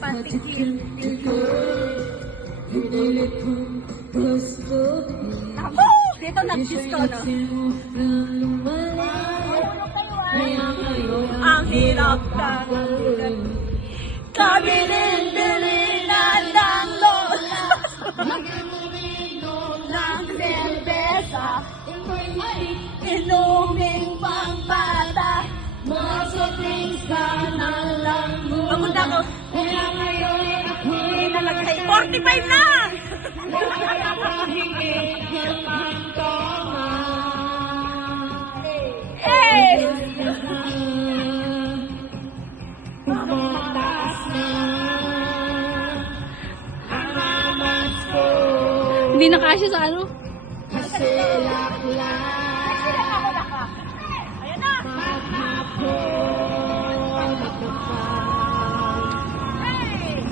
Patigil. Ako! Dito nag-gusto, no? Ang hirap tangan. Kabilin-bilinan ng lola. Ng cerveza. Inuming pambata. Masaping ka na lang mo. Pagod ako. Kaya ngayon ako'y nalagay. 45 lang! Hey! Hindi na kasya sa ano? Kasi lakla. Ayan na! Hey!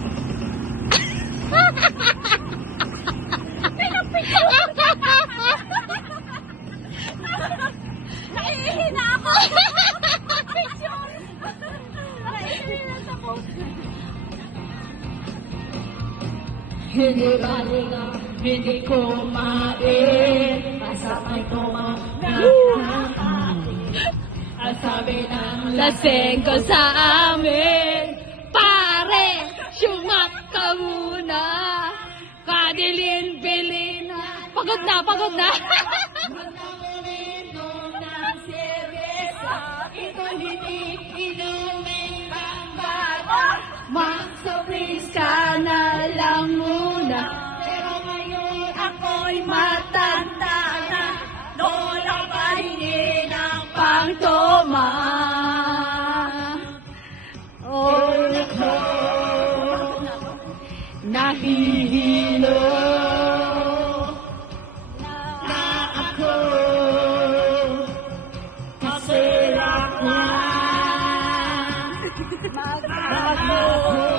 Naiihina ako! Picture! Naiihina ako! Hindi baliga, hindi ko main. Kasabay ko mga ang sabi ng laseng ko sa amin, pare, syumak ka muna. Kadilin-bilin na. Pagod na, pagod na. Ito hindi inuming pambata. Magsapis ka na lang muna. Pero ngayon ako'y matanda na. Lola pahingi ng pangtoma. Oh, nako. Nahihilo na ako. Kasi lang na. Mag-ako.